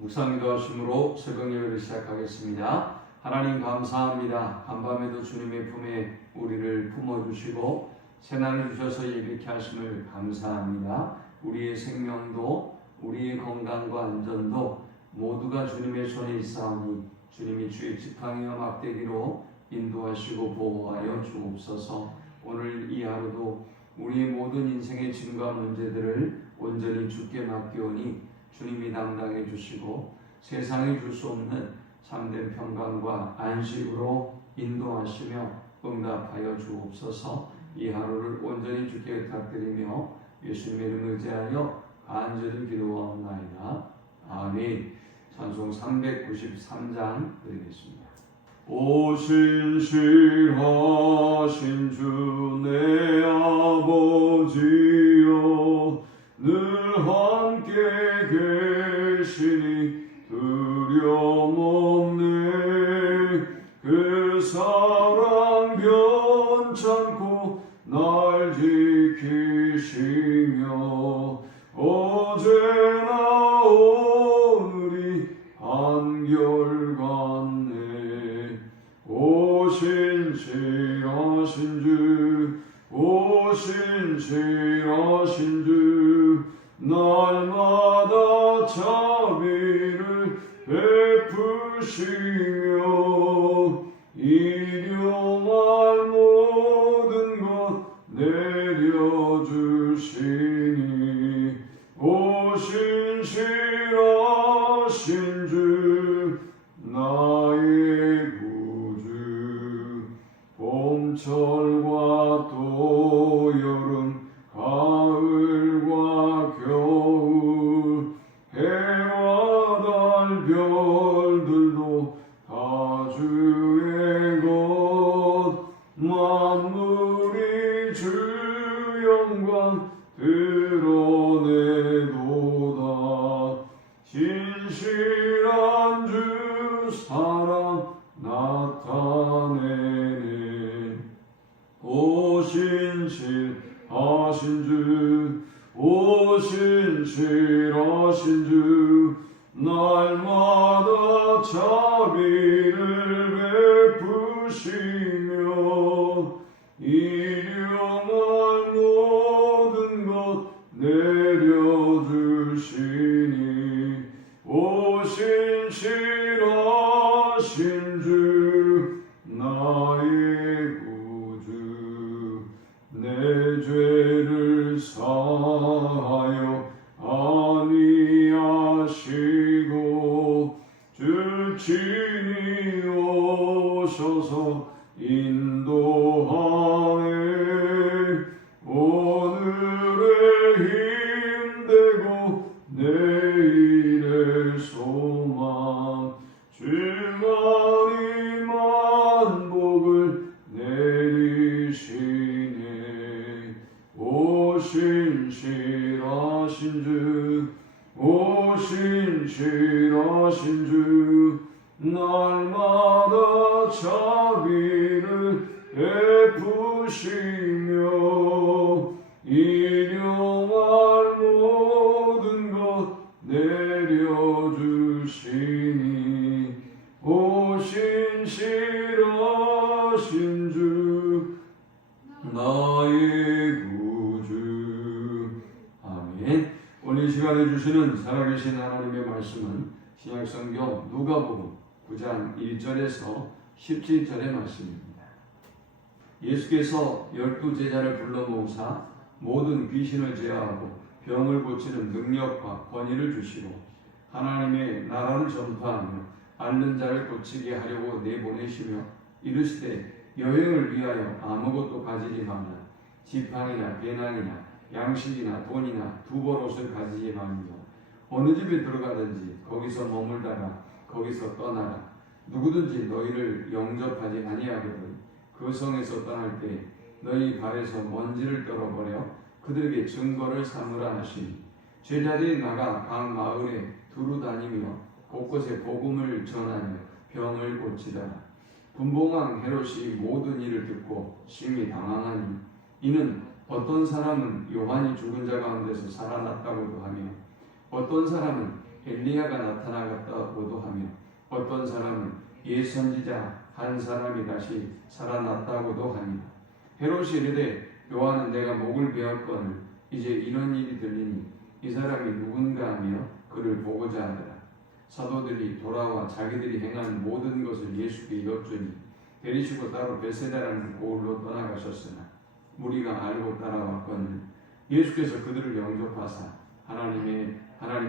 묵상기도하심으로 새벽 예배를 시작하겠습니다. 하나님 감사합니다. 간밤에도 주님의 품에 우리를 품어주시고 새날을 주셔서 예비케 하심을 감사합니다. 우리의 생명도 우리의 건강과 안전도 모두가 주님의 손에 있사오니 주님이 주의 지팡이와 막대기로 인도하시고 보호하여 주옵소서. 오늘 이 하루도 우리의 모든 인생의 짐과 문제들을 온전히 주께 맡기오니 주님이 담당해 주시고 세상이 줄 수 없는 참된 평강과 안식으로 인도하시며 응답하여 주옵소서. 이 하루를 온전히 주께 부탁드리며 예수님의 이름을 의지하여 간절히 기도하옵나이다. 아멘. 찬송 393장 드리겠습니다. 오 신실하신 주 내 아버지여, 늘 함께 계시니 두려움 없네. 그 사랑 변찮고 날 지키시며 어제나 오늘이 한결같네. 오 신실하신 주, 오 신실하신 주, 날마다 자비를 베푸시며 일용할 모든 것 내려주시니 오 신실하신 주 나의 구주. 봄철과 또 여름 가을과 겨울 해와 달 별들도 다 주의 것. 만물이 주 영광 드러내도다. 신실한 주 사랑 나타내네. 오 신실하신 주, 오 신실하신 주, 날마다 자비를 베푸시며 일용할 모든 것 내려주시니 오 신실하신 주 나의 구주. 내 죄를 사하여 아니하시고 주 친히 오셔서 인도하네. 오늘의 힘되고 내일의 소망, 주만이 만복을 내리시네. 오 신실하신 주, 오 신실하신 주, 날마다 자비를 베푸시며 일용할 모든 것 내려주시니 오 신실하신 주 나의 구주. 아멘. 오늘 이 시간에 주시는 살아계신 하나님의 말씀은 신약성경 누가복음 9장 1절에서 17절의 말씀입니다. 예수께서 12제자를 불러 모으사 모든 귀신을 제어하고 병을 고치는 능력과 권위를 주시고 하나님의 나라를 전파하며 앓는 자를 고치게 하려고 내보내시며 이르시되 여행을 위하여 아무것도 가지지 말라. 지팡이나 배낭이나 양식이나 돈이나 두벌옷을 가지지 말며 어느 집에 들어가든지 거기서 머물다가 거기서 떠나라. 누구든지 너희를 영접하지 아니하거든 그 성에서 떠날 때 너희 발에서 먼지를 떨어버려 그들에게 증거를 삼으라 하시니 제자들이 나가 각 마을에 두루 다니며 곳곳에 복음을 전하며 병을 고치더라. 분봉왕 헤롯이 모든 일을 듣고 심히 당황하니 이는 어떤 사람은 요한이 죽은 자 가운데서 살아났다고도 하며 어떤 사람은 엘리야가 나타나갔다고도 하며 어떤 사람은 옛 선지자 한 사람이 다시 살아났다고도 하니 헤롯이 이르되 요한은 내가 목을 베었거늘 이제 이런 일이 들리니 이 사람이 누군가 하며 그를 보고자 하더라. 사도들이 돌아와 자기들이 행한 모든 것을 예수께 여쭈니 데리시고 따로 베세다라는 고을로 떠나가셨으나 무리가 알고 따라왔거늘 예수께서 그들을 영접하사 하나님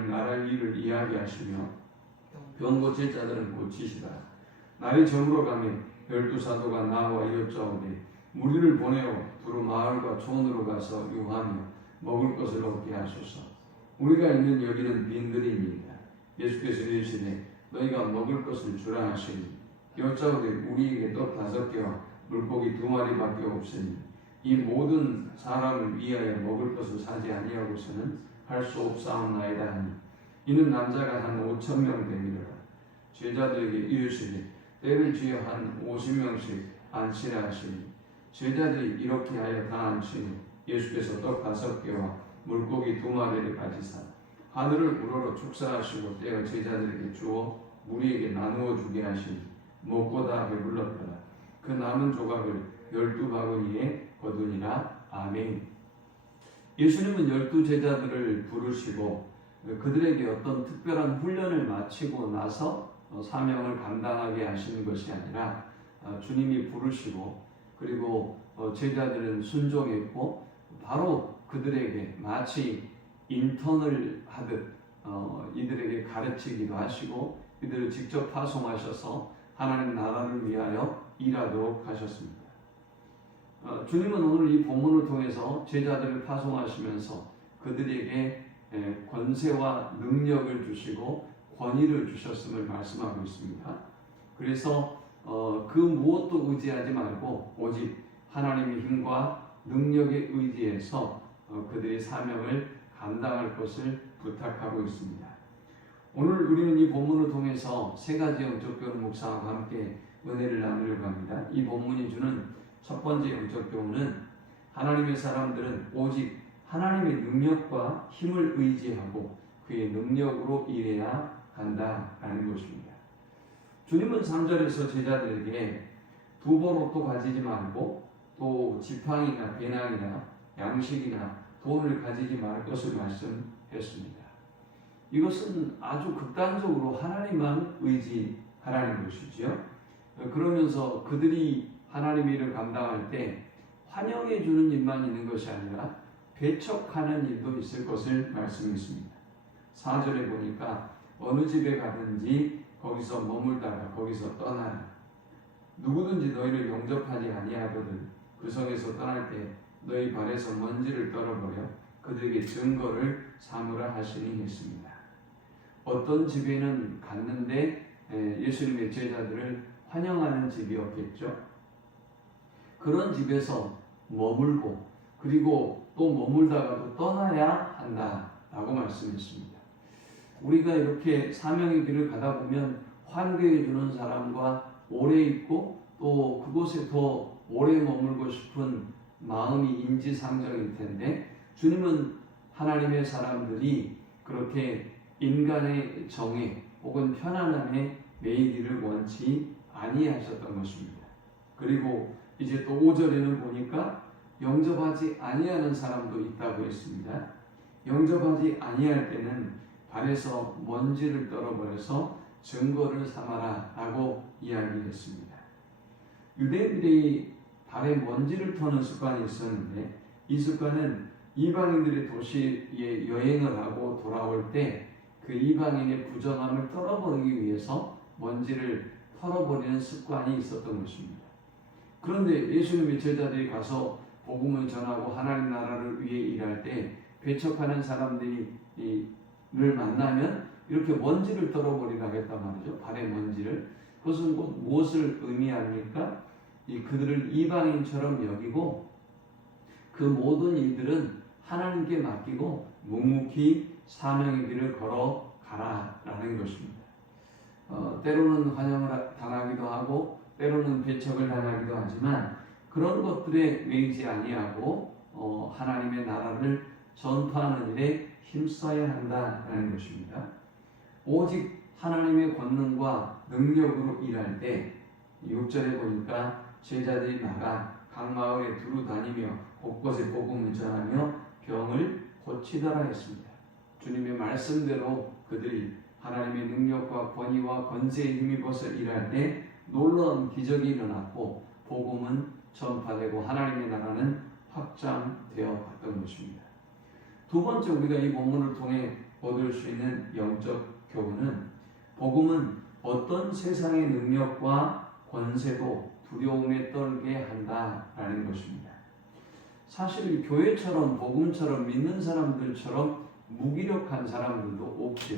나라의 일을 이야기하시며 병 고칠 자들은 고치시더라. 날이 저물어 가며 12사도가 나와 여짜오되 무리를 보내어 두루 마을과 촌으로 가서 유하며 먹을 것을 얻게 하소서. 우리가 있는 여기는 빈들이니이다. 예수께서 이르시되 너희가 먹을 것을 주라 하시니 여짜오되 우리에게 떡 5개와 물고기 2마리밖에 없으니 이 모든 사람을 위하여 먹을 것을 사지 아니하고서는 할 수 없사옵나이다 하니 이는 남자가 한 5,000명 되리라. 제자들에게 이르시되 때를 지어 한 50명씩 앉히라 하시니 제자들이 이렇게 하여 다 앉히니 예수께서 떡 5개와 물고기 2마리를 가지사 하늘을 우러러 축사하시고 떼어 제자들에게 주어 무리에게 나누어 주게 하시니 먹고 다 배불렀더라. 그 남은 조각을 12바구니에 거두니라. 아멘. 예수님은 12제자들을 부르시고 그들에게 어떤 특별한 훈련을 마치고 나서 사명을 감당하게 하시는 것이 아니라 주님이 부르시고 그리고 제자들은 순종했고 바로 그들에게 마치 인턴을 하듯 이들에게 가르치기도 하시고 이들을 직접 파송하셔서 하나님 나라를 위하여 일하도록 하셨습니다. 주님은 오늘 이 본문을 통해서 제자들을 파송하시면서 그들에게 권세와 능력을 주시고 권위를 주셨음을 말씀하고 있습니다. 그래서 그 무엇도 의지하지 말고 오직 하나님의 힘과 능력에 의지해서 그들의 사명을 감당할 것을 부탁하고 있습니다. 오늘 우리는 이 본문을 통해서 3가지 영적 교훈 묵상과 함께 은혜를 나누려고 합니다. 이 본문이 주는 첫 번째 영적 교훈은 하나님의 사람들은 오직 하나님의 능력과 힘을 의지하고 그의 능력으로 일해야 한다라는 것입니다. 주님은 3절에서 제자들에게 두보로또 가지지 말고 또 지팡이나 배낭이나 양식이나 돈을 가지지 말 것을 말씀했습니다. 이것은 아주 극단적으로 하나님만 의지하라는 것이지요. 그러면서 그들이 하나님의 일을 감당할 때 환영해 주는 일만 있는 것이 아니라 배척하는 일도 있을 것을 말씀했습니다. 4절에 보니까 어느 집에 가든지 거기서 머물다가 거기서 떠나라. 누구든지 너희를 영접하지 아니하거든 그 성에서 떠날 때 너희 발에서 먼지를 떨어버려 그들에게 증거를 삼으라 하시니 했습니다. 어떤 집에는 갔는데 예수님의 제자들을 환영하는 집이었겠죠. 그런 집에서 머물고 그리고 또 머물다가도 떠나야 한다라고 말씀했습니다. 우리가 이렇게 사명의 길을 가다 보면 환대해 주는 사람과 오래 있고 또 그곳에 더 오래 머물고 싶은 마음이 인지상정일 텐데 주님은 하나님의 사람들이 그렇게 인간의 정에 혹은 편안함에 매이기를 원치 아니하셨던 것입니다. 그리고 이제 또 5절에는 보니까 영접하지 아니하는 사람도 있다고 했습니다. 영접하지 아니할 때는 발에서 먼지를 떨어버려서 증거를 삼아라 라고 이야기했습니다. 유대인들이 발에 먼지를 터는 습관이 있었는데 이 습관은 이방인들의 도시에 여행을 하고 돌아올 때 그 이방인의 부정함을 털어버리기 위해서 먼지를 털어버리는 습관이 있었던 것입니다. 그런데 예수님의 제자들이 가서 복음을 전하고 하나님 나라를 위해 일할 때 배척하는 사람들을 만나면 이렇게 먼지를 털어버리라고 했단 말이죠. 발의 먼지를. 그것은 꼭 무엇을 의미합니까? 그들을 이방인처럼 여기고 그 모든 일들은 하나님께 맡기고 묵묵히 사명의 길을 걸어가라라는 것입니다. 때로는 환영을 당하기도 하고 때로는 배척을 당하기도 하지만 그런 것들에 매이지 아니하고 하나님의 나라를 전파하는 일에 힘써야 한다는 것입니다. 오직 하나님의 권능과 능력으로 일할 때 6절에 보니까 제자들이 나가 각 마을에 두루 다니며 곳곳에 복음을 전하며 병을 고치더라 했습니다. 주님의 말씀대로 그들이 하나님의 능력과 권위와 권세에 힘입어서 일할 때 놀라운 기적이 일어났고 복음은 전파되고 하나님의 나라는 확장되어 갔던 것입니다. 두 번째 우리가 이 본문을 통해 얻을 수 있는 영적 교훈은 복음은 어떤 세상의 능력과 권세도 두려움에 떨게 한다라는 것입니다. 사실 교회처럼 복음처럼 믿는 사람들처럼 무기력한 사람들도 없죠.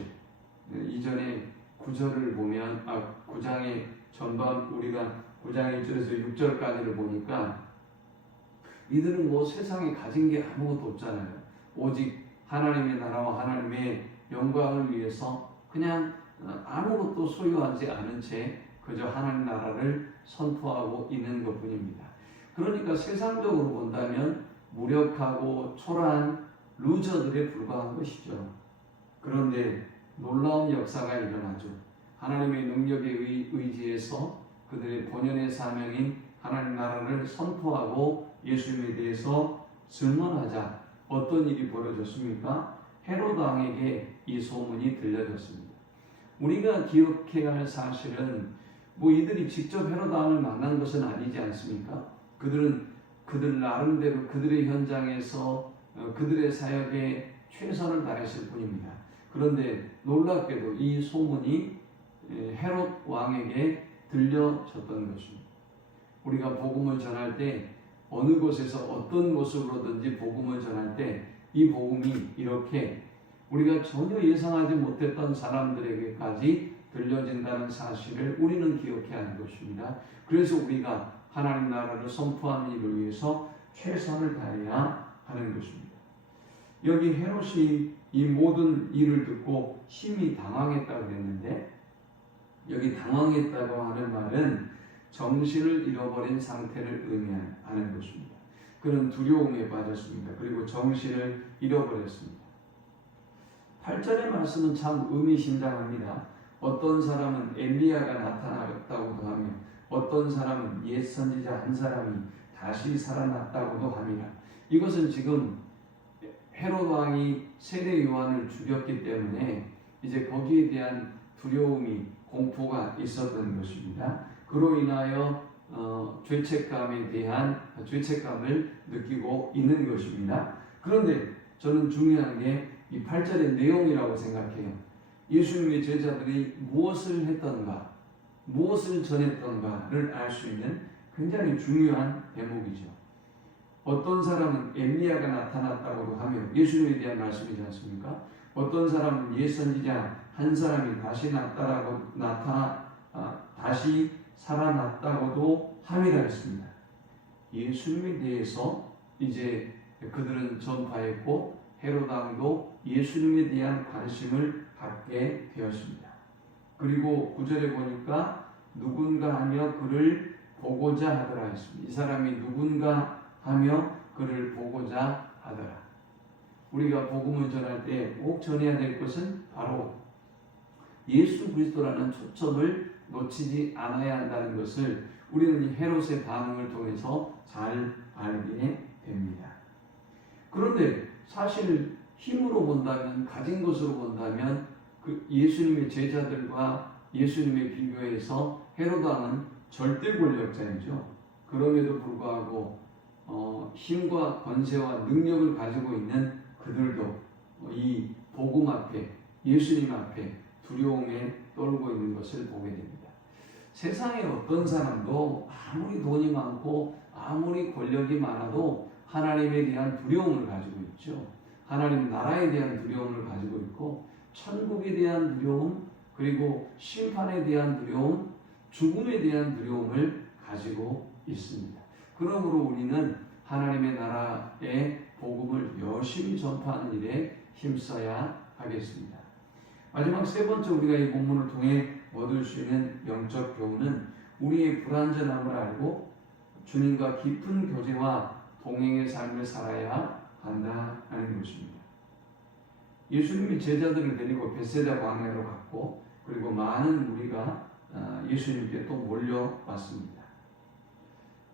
이전에 9절을 보면 9장의 전반 우리가 9장 1절에서 6절까지를 보니까 이들은 뭐 세상에 가진 게 아무것도 없잖아요. 오직 하나님의 나라와 하나님의 영광을 위해서 그냥 아무것도 소유하지 않은 채 그저 하나님 나라를 선포하고 있는 것뿐입니다. 그러니까 세상적으로 본다면 무력하고 초라한 루저들에 불과한 것이죠. 그런데 놀라운 역사가 일어나죠. 하나님의 능력에 의지해서 그들의 본연의 사명인 하나님 나라를 선포하고 예수님에 대해서 증언하자 어떤 일이 벌어졌습니까? 헤로드 왕에게 이 소문이 들려졌습니다. 우리가 기억해야 할 사실은 이들이 직접 헤로드 왕을 만난 것은 아니지 않습니까? 그들은 그들 나름대로 그들의 현장에서 그들의 사역에 최선을 다했을 뿐입니다. 그런데 놀랍게도 이 소문이 헤롯 왕에게 들려졌던 것입니다. 우리가 복음을 전할 때 어느 곳에서 어떤 모습으로든지 복음을 전할 때 이 복음이 이렇게 우리가 전혀 예상하지 못했던 사람들에게까지 들려진다는 사실을 우리는 기억해야 하는 것입니다. 그래서 우리가 하나님 나라를 선포하는 일을 위해서 최선을 다해야 하는 것입니다. 여기 헤롯이 이 모든 일을 듣고 심히 당황했다고 했는데 여기 당황했다고 하는 말은 정신을 잃어버린 상태를 의미하는 것입니다. 그는 두려움에 빠졌습니다. 그리고 정신을 잃어버렸습니다. 8절의 말씀은 참 의미심장합니다. 어떤 사람은 엘리야가 나타났다고도 하며 어떤 사람은 옛 선지자 한 사람이 다시 살아났다고도 합니다. 이것은 지금 헤롯 왕이 세례 요한을 죽였기 때문에 이제 거기에 대한 두려움이 공포가 있었던 것입니다. 그로 인하여 죄책감을 느끼고 있는 것입니다. 그런데 저는 중요한 게 이 8절의 내용이라고 생각해요. 예수님의 제자들이 무엇을 했던가, 무엇을 전했던가를 알 수 있는 굉장히 중요한 대목이죠. 어떤 사람은 엘리야가 나타났다고도 하며 예수님에 대한 말씀이지 않습니까? 어떤 사람은 옛 선지자 한 사람이 다시 살아났다고도 함이라 했습니다. 예수님에 대해서 이제 그들은 전파했고 헤롯 왕도 예수님에 대한 관심을 갖게 되었습니다. 그리고 9절에 보니까 누군가 하며 그를 보고자 하더라 했습니다. 이 사람이 누군가 하며 그를 보고자 하더라. 우리가 복음을 전할 때 꼭 전해야 될 것은 바로 예수 그리스도라는 초점을 놓치지 않아야 한다는 것을 우리는 헤롯의 반응을 통해서 잘 알게 됩니다. 그런데 사실 힘으로 본다면, 가진 것으로 본다면 그 예수님의 제자들과 예수님의 비교해서 헤롯 왕은 절대 권력자이죠. 그럼에도 불구하고 힘과 권세와 능력을 가지고 있는 그들도 이 복음 앞에, 예수님 앞에 두려움에 떨고 있는 것을 보게 됩니다. 세상에 어떤 사람도 아무리 돈이 많고 아무리 권력이 많아도 하나님에 대한 두려움을 가지고 있죠. 하나님 나라에 대한 두려움을 가지고 있고 천국에 대한 두려움, 그리고 심판에 대한 두려움, 죽음에 대한 두려움을 가지고 있습니다. 그러므로 우리는 하나님의 나라의 복음을 열심히 전파하는 일에 힘써야 하겠습니다. 마지막 세 번째 우리가 이 본문을 통해 얻을 수 있는 영적 교훈은 우리의 불완전함을 알고 주님과 깊은 교제와 동행의 삶을 살아야 한다는 것입니다. 예수님이 제자들을 데리고 벳세다 광야로 갔고 그리고 많은 무리가 예수님께 또 몰려왔습니다.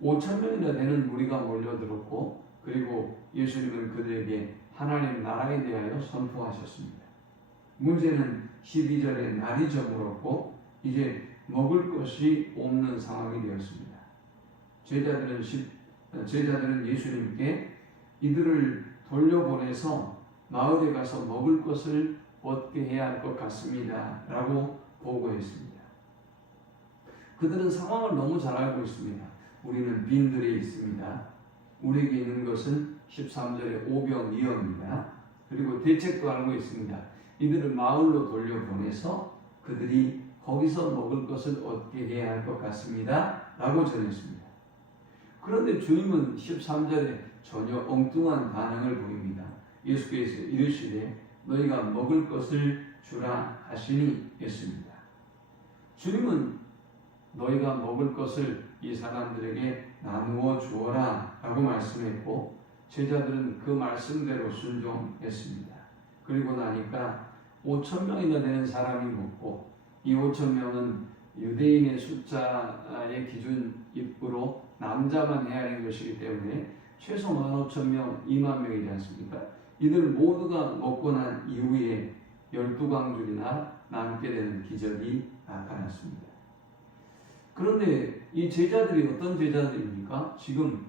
5,000명이나 되는 무리가 몰려들었고 그리고 예수님은 그들에게 하나님 나라에 대하여 선포하셨습니다. 문제는 12절에 날이 저물었고 이제 먹을 것이 없는 상황이 되었습니다. 제자들은 예수님께 이들을 돌려보내서 마을에 가서 먹을 것을 얻게 해야 할 것 같습니다 라고 보고했습니다. 그들은 상황을 너무 잘 알고 있습니다. 우리는 빈들에 있습니다. 우리에게 있는 것은 13절에 오병이어입니다. 그리고 대책도 알고 있습니다. 이들을 마을로 돌려보내서 그들이 거기서 먹을 것을 얻게 해야 할 것 같습니다 라고 전했습니다. 그런데 주님은 13절에 전혀 엉뚱한 반응을 보입니다. 예수께서 이르시되 너희가 먹을 것을 주라 하시니 했습니다. 주님은 너희가 먹을 것을 이 사람들에게 나누어 주어라 라고 말씀했고 제자들은 그 말씀대로 순종했습니다. 그리고 나니까 5,000명이나 되는 사람이 먹고 이 5,000명은 유대인의 숫자의 기준으로 남자만 헤아린 것이기 때문에 최소 15,000명, 2만 명이지 않습니까? 이들 모두가 먹고 난 이후에 12광줄이나 남게 되는 기적이 나타났습니다. 그런데 이 제자들이 어떤 제자들입니까? 지금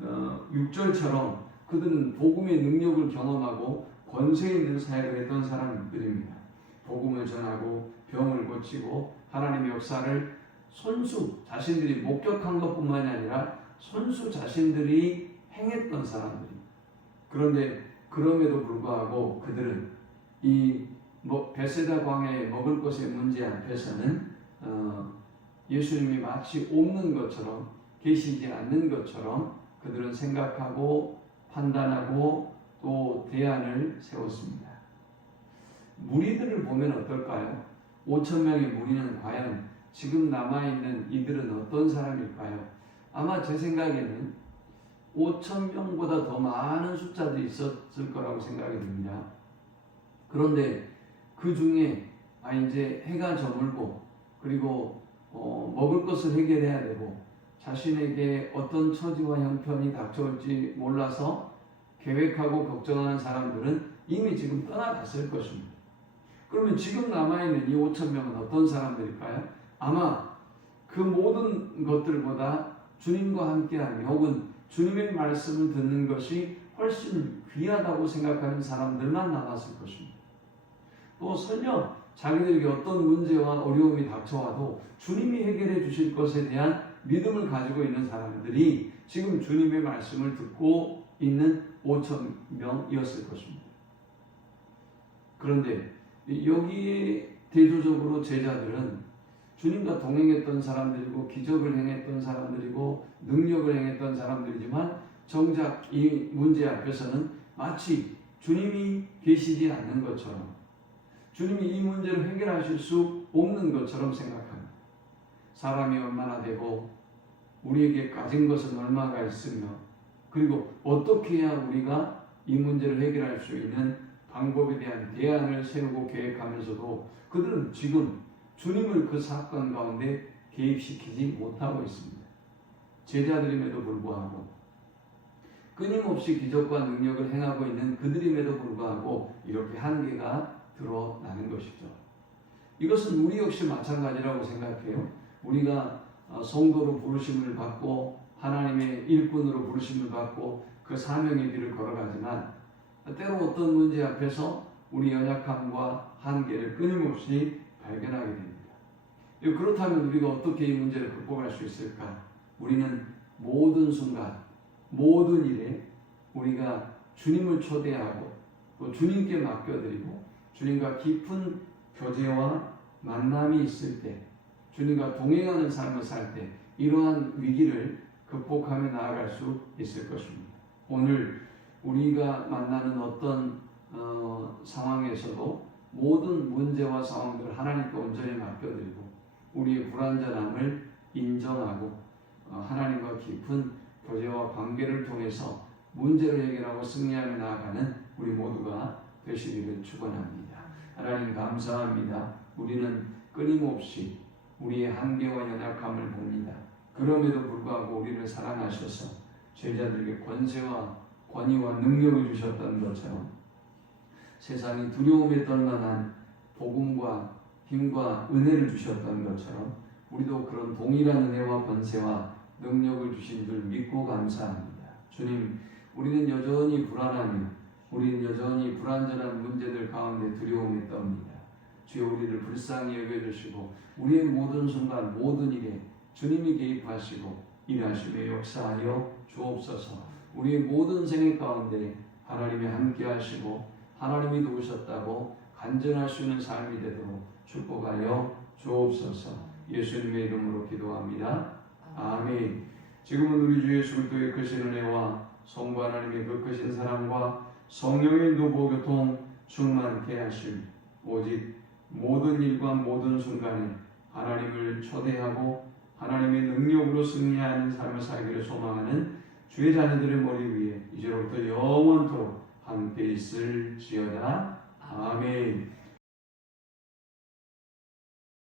6절처럼 그들은 복음의 능력을 경험하고 권세 있는 사역을 했던 사람들입니다. 복음을 전하고 병을 고치고 하나님의 역사를 손수 자신들이 목격한 것뿐만이 아니라 손수 자신들이 행했던 사람들입니다. 그런데 그럼에도 불구하고 그들은 이 벳세다 광야에 먹을 것의 문제 앞에서는 예수님이 마치 없는 것처럼 계시지 않는 것처럼 그들은 생각하고 판단하고 또 대안을 세웠습니다. 무리들을 보면 어떨까요? 5,000명의 무리는 과연 지금 남아있는 이들은 어떤 사람일까요? 아마 제 생각에는 5,000명보다 더 많은 숫자들이 있었을 거라고 생각이 듭니다. 그런데 그 중에 이제 해가 저물고 그리고 먹을 것을 해결해야 되고 자신에게 어떤 처지와 형편이 닥쳐올지 몰라서 계획하고 걱정하는 사람들은 이미 지금 떠나갔을 것입니다. 그러면 지금 남아있는 이 5,000명은 어떤 사람들일까요? 아마 그 모든 것들보다 주님과 함께하며 혹은 주님의 말씀을 듣는 것이 훨씬 귀하다고 생각하는 사람들만 남았을 것입니다. 또 설령 자기들에게 어떤 문제와 어려움이 닥쳐와도 주님이 해결해 주실 것에 대한 믿음을 가지고 있는 사람들이 지금 주님의 말씀을 듣고 있는 5,000명이었을 것입니다. 그런데 여기에 대조적으로 제자들은 주님과 동행했던 사람들이고 기적을 행했던 사람들이고 능력을 행했던 사람들이지만 정작 이 문제 앞에서는 마치 주님이 계시지 않는 것처럼 주님이 이 문제를 해결하실 수 없는 것처럼 생각합니다. 사람이 얼마나 되고 우리에게 가진 것은 얼마가 있으며 그리고 어떻게 해야 우리가 이 문제를 해결할 수 있는 방법에 대한 대안을 세우고 계획하면서도 그들은 지금 주님을 그 사건 가운데 개입시키지 못하고 있습니다. 제자들임에도 불구하고 끊임없이 기적과 능력을 행하고 있는 그들임에도 불구하고 이렇게 한계가 드러나는 것이죠. 이것은 우리 역시 마찬가지라고 생각해요. 우리가 성도로 부르심을 받고 하나님의 일꾼으로 부르심을 받고 그 사명의 길을 걸어가지만 때로 어떤 문제 앞에서 우리 연약함과 한계를 끊임없이 발견하게 됩니다. 그렇다면 우리가 어떻게 이 문제를 극복할 수 있을까? 우리는 모든 순간, 모든 일에 우리가 주님을 초대하고 또 주님께 맡겨드리고 주님과 깊은 교제와 만남이 있을 때 주님과 동행하는 삶을 살 때 이러한 위기를 극복하며 나아갈 수 있을 것입니다. 오늘 우리가 만나는 어떤 상황에서도 모든 문제와 상황들을 하나님께 온전히 맡겨드리고 우리의 불완전함을 인정하고 하나님과 깊은 교제와 관계를 통해서 문제를 해결하고 승리하며 나아가는 우리 모두가 되시기를 축원합니다. 하나님 감사합니다. 우리는 끊임없이 우리의 한계와 연약함을 봅니다. 그럼에도 불구하고 우리를 사랑하셔서 제자들에게 권세와 권위와 능력을 주셨던 것처럼 세상이 두려움에 떨만한 복음과 힘과 은혜를 주셨던 것처럼 우리도 그런 동일한 은혜와 권세와 능력을 주신 줄 믿고 감사합니다. 주님, 우리는 여전히 불안하며 우리는 여전히 불완전한 문제들 가운데 두려움에 떱니다. 주여 우리를 불쌍히 여겨주시고 우리의 모든 순간 모든 일에 주님이 개입하시고 일하시며 역사하여 주옵소서. 우리의 모든 생애 가운데 하나님이 함께 하시고 하나님이 도우셨다고 간증할 수 있는 삶이 되도록 축복하여 주옵소서. 예수님의 이름으로 기도합니다. 아멘. 지금은 우리 주 예수 그리스도의 크신 은혜와 성부 하나님의 그 크신 사랑과 성령의 인도 교통 충만케 하심, 오직 모든 일과 모든 순간에 하나님을 초대하고 하나님의 능력으로 승리하는 삶을 살기를 소망하는 주의 자녀들의 머리 위에 이제로부터 영원토록 함께 있을지어다. 아멘.